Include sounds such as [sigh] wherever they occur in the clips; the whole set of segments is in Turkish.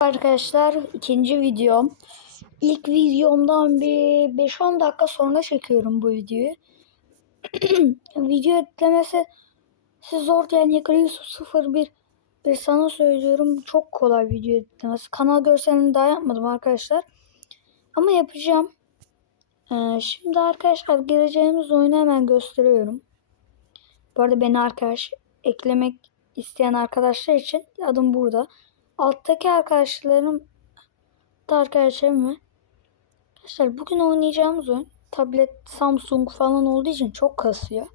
Arkadaşlar ikinci videom. İlk videomdan bir 5-10 dakika sonra çekiyorum bu videoyu. [clears throat] Video eklemesi siz zor yani Hacker Yusuf 01 bir sana söylüyorum çok kolay video eklemesi. Kanal görselini daha yapmadım arkadaşlar. Ama yapacağım. Ee, şimdi arkadaşlar gireceğimiz oyunu hemen gösteriyorum. Bu arada beni arkadaş eklemek isteyen arkadaşlar için adım burada. Alttaki arkadaşlarım da arkadaşlarım var. Arkadaşlar bugün oynayacağımız oyun tablet Samsung falan olduğu için çok kasıyor.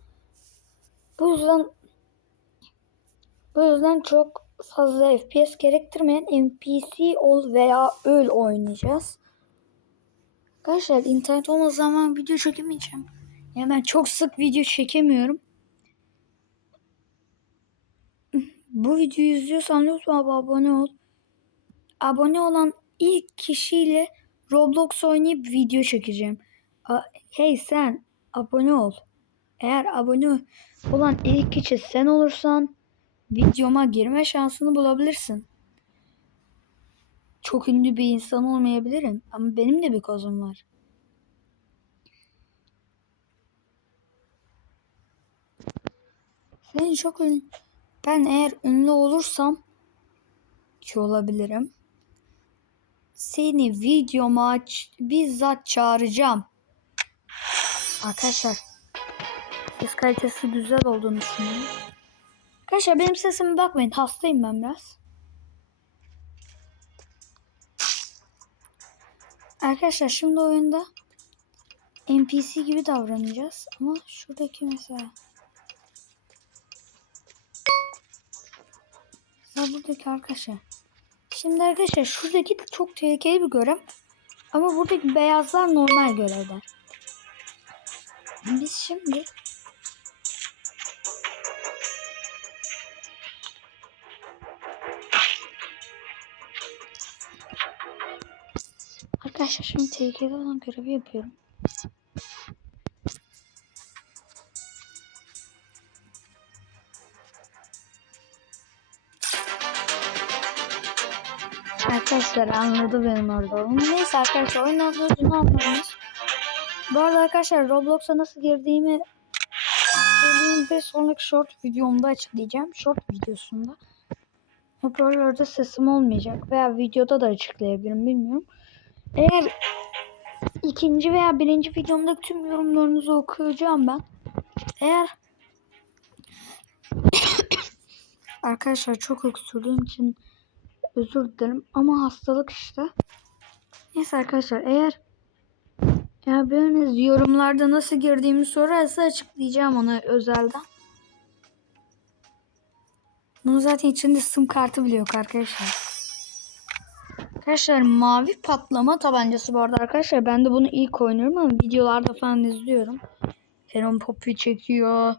Bu yüzden bu yüzden çok fazla FPS gerektirmeyen NPC ol veya öl oynayacağız. Arkadaşlar internet olmadığı zaman video çekemeyeceğim. Yani ben çok sık video çekemiyorum. Bu videoyu izliyorsan lütfen abone ol. Abone olan ilk kişiyle Roblox oynayıp video çekeceğim. A- hey sen abone ol. Eğer abone olan ilk kişi sen olursan videoma girme şansını bulabilirsin. Çok ünlü bir insan olmayabilirim ama benim de bir kozum var. Senin çok ünlü. Ben eğer ünlü olursam ki olabilirim. Seni videoma aç, bizzat çağıracağım. Arkadaşlar ses kalitesi güzel olduğunu düşünüyorum. Arkadaşlar benim sesime bakmayın. Hastayım ben biraz. Arkadaşlar şimdi oyunda NPC gibi davranacağız. Ama şuradaki mesela Mesela buradaki arkadaşlar. Şimdi arkadaşlar şuradaki çok tehlikeli bir görev. Ama buradaki beyazlar normal görevler. Biz şimdi Arkadaşlar şimdi tehlikeli olan görevi yapıyorum. Arkadaşlar anladı benim orada olduğumu. Neyse arkadaşlar oyun anladığını anladınız. Bu arada arkadaşlar Roblox'a nasıl girdiğimi ve sonraki short videomda açıklayacağım. Short videosunda. Hoparlörde sesim olmayacak veya videoda da açıklayabilirim bilmiyorum. Eğer ikinci veya birinci videomda tüm yorumlarınızı okuyacağım ben. Eğer [coughs] arkadaşlar çok öksürdüğüm için özür dilerim ama hastalık işte. Neyse arkadaşlar eğer eğer biriniz yorumlarda nasıl girdiğimi sorarsa açıklayacağım ona özelden. Bunun zaten içinde sim kartı bile yok arkadaşlar. Arkadaşlar mavi patlama tabancası bu arada arkadaşlar. Ben de bunu ilk oynuyorum ama videolarda falan izliyorum. Heron Poppy çekiyor.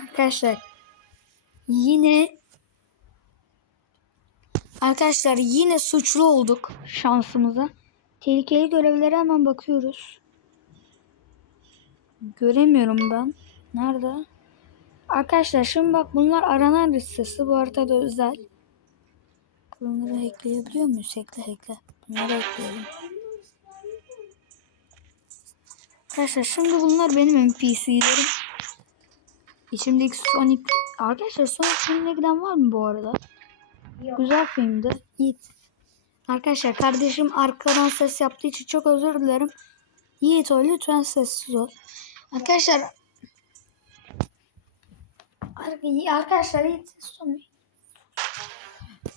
Arkadaşlar yine Arkadaşlar yine suçlu olduk şansımıza. Tehlikeli görevlere hemen bakıyoruz. Göremiyorum ben. Nerede? Arkadaşlar şimdi bak bunlar aranan listesi. Bu haritada özel. Bunları hackleyebiliyor muyuz? Hackle hackle. Bunları hackleyelim. Arkadaşlar şimdi bunlar benim NPC'lerim. İçimdeki Sonic... Arkadaşlar Sonic giden var mı bu arada? Güzel filmdi. Yiğit. Arkadaşlar kardeşim arkadan ses yaptığı için çok özür dilerim. Yiğit ol lütfen sessiz ol. Arkadaşlar Arkadaşlar Yiğit sessiz.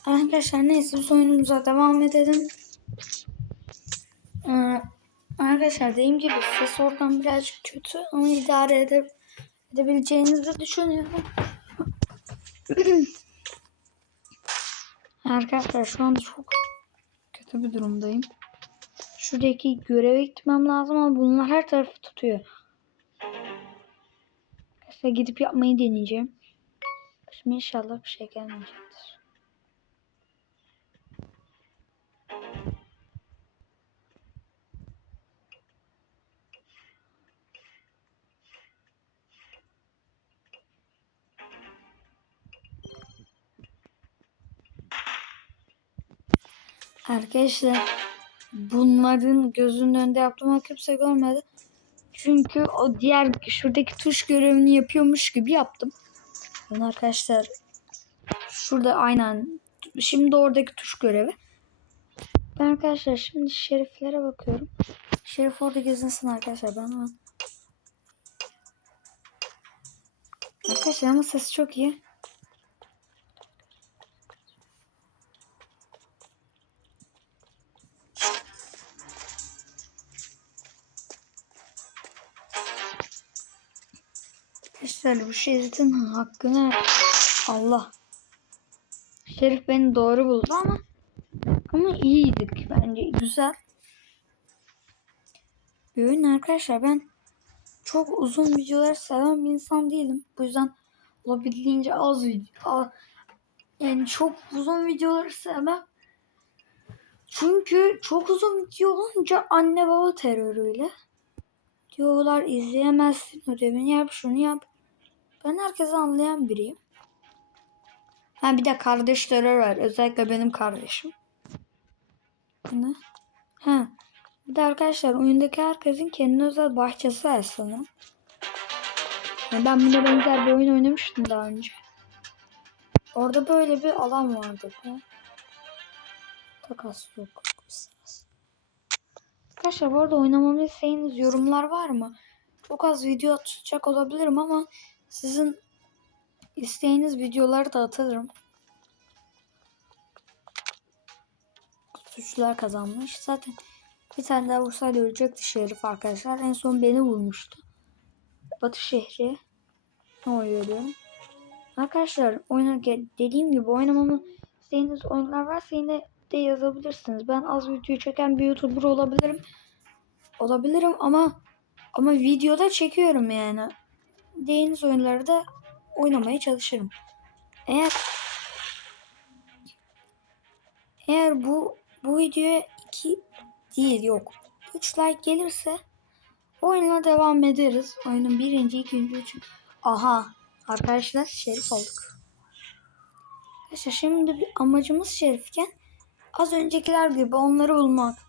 Arkadaşlar neyse biz oyunumuza devam edelim. Ee, arkadaşlar dediğim gibi ses oradan birazcık kötü ama idare ede edebileceğinizi düşünüyorum. [clears throat] arkadaşlar şu anda çok kötü bir durumdayım. Şuradaki göreve gitmem lazım ama bunlar her tarafı tutuyor. Arkadaşlar gidip yapmayı deneyeceğim. Şimdi inşallah bir şey gelmeyecektir. Arkadaşlar bunların gözünün önünde yaptığımı kimse görmedi. Çünkü o diğer şuradaki tuş görevini yapıyormuş gibi yaptım. Ben arkadaşlar şurada aynen şimdi oradaki tuş görevi. Ben arkadaşlar şimdi şeriflere bakıyorum. Şerif orada gezinsin arkadaşlar ben hemen. Arkadaşlar ama ses çok iyi. Arkadaşlar bu şeritin hakkını Allah. Şerif beni doğru buldu ama ama iyiydik bence güzel. Bir oyun arkadaşlar ben çok uzun videoları seven bir insan değilim. Bu yüzden olabildiğince az video yani çok uzun videoları sevmem. Çünkü çok uzun video olunca anne baba terörüyle diyorlar izleyemezsin ödevini yap şunu yap. Ben herkesi anlayan biriyim. Ha bir de kardeş terör var. Özellikle benim kardeşim. Ne? Ha. Bir de arkadaşlar oyundaki herkesin kendine özel bahçesi var sanırım. Yani ben buna benzer bir oyun oynamıştım daha önce. Orada böyle bir alan vardı. Takas yok. Arkadaşlar bu arada oynamamı istediğiniz yorumlar var mı? Çok az video tutacak olabilirim ama sizin isteğiniz videoları da atarım. Suçlular kazanmış. Zaten bir tane daha vursaydı ölecekti şerif arkadaşlar. En son beni vurmuştu. Batı şehri. Ne oy veriyorum. Arkadaşlar oyuna dediğim gibi oynamamı istediğiniz oyunlar varsa yine de yazabilirsiniz. Ben az video çeken bir YouTuber olabilirim. Olabilirim ama ama videoda çekiyorum yani. Dediğiniz oyunları da oynamaya çalışırım. Eğer eğer bu bu videoya 2 değil yok 3 like gelirse oyuna devam ederiz. Oyunun birinci, ikinci, üçüncü. Aha arkadaşlar şerif olduk. Arkadaşlar şimdi bir amacımız şerifken az öncekiler gibi onları bulmak.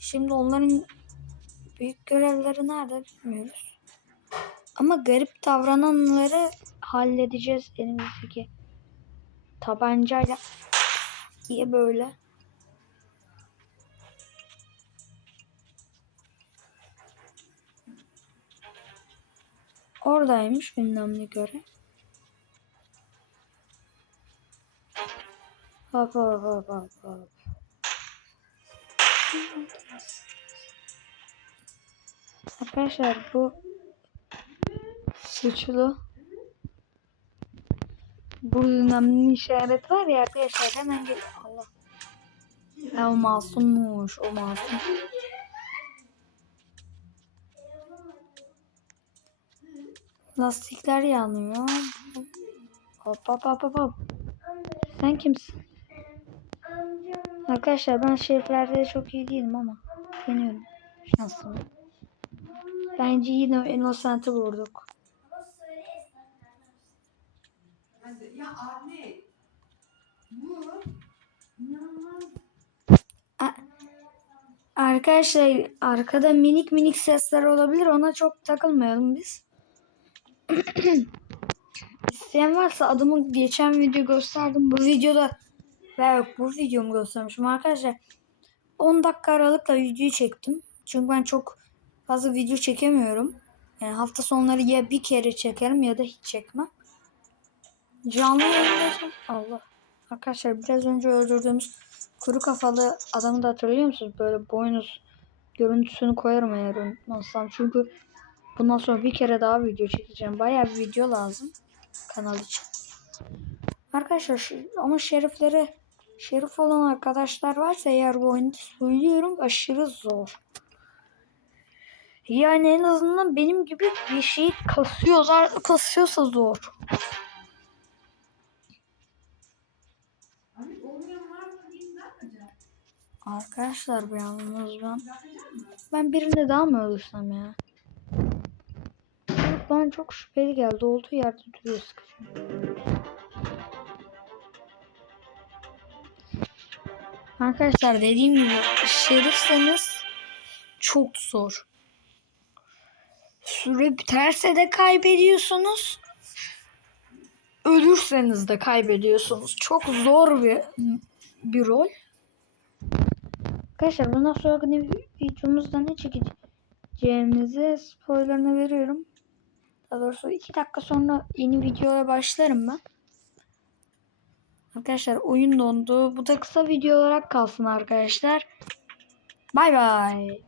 Şimdi onların büyük görevleri nerede bilmiyoruz. Ama garip davrananları halledeceğiz elimizdeki tabancayla diye böyle. Oradaymış ne göre. Hop hop hop hop hop. Arkadaşlar bu suçlu bir işaret var ya arkadaşlar hemen gel Allah. Ya o masummuş o masum. Lastikler yanıyor. Hop hop hop hop. Sen kimsin? Arkadaşlar ben şeriflerde çok iyi değilim ama deniyorum. Şansım. Bence yine Innocent'ı vurduk. Ya inanılmaz. Arkadaşlar arkada minik minik sesler olabilir. Ona çok takılmayalım biz. [clears throat] İsteyen varsa adımı geçen video gösterdim. Bu videoda yok bu videomu göstermişim arkadaşlar. 10 dakika aralıkla videoyu çektim. Çünkü ben çok fazla video çekemiyorum. Yani hafta sonları ya bir kere çekerim ya da hiç çekmem. Canlı yayınlar. Allah. Arkadaşlar biraz önce öldürdüğümüz kuru kafalı adamı da hatırlıyor musunuz? Böyle boynuz görüntüsünü koyarım eğer unutmazsam. Çünkü bundan sonra bir kere daha video çekeceğim. Bayağı bir video lazım kanal için. Arkadaşlar ama şerifleri şerif olan arkadaşlar varsa eğer bu oyunu söylüyorum aşırı zor. Yani en azından benim gibi bir şey kasıyorlar kasıyorsa zor. Arkadaşlar bu yalnız ben ben birinde daha mı ölürsem ya? Bana çok şüpheli geldi. Olduğu yerde duruyor sıkıntı. Arkadaşlar dediğim gibi şerifseniz çok zor. Süre biterse de kaybediyorsunuz. Ölürseniz de kaybediyorsunuz. Çok zor bir bir rol. Arkadaşlar bundan sonraki videomuzda ne çekeceğimizi spoilerını veriyorum. Daha doğrusu 2 dakika sonra yeni videoya başlarım ben. Arkadaşlar oyun dondu. Bu da kısa video olarak kalsın arkadaşlar. Bay bay.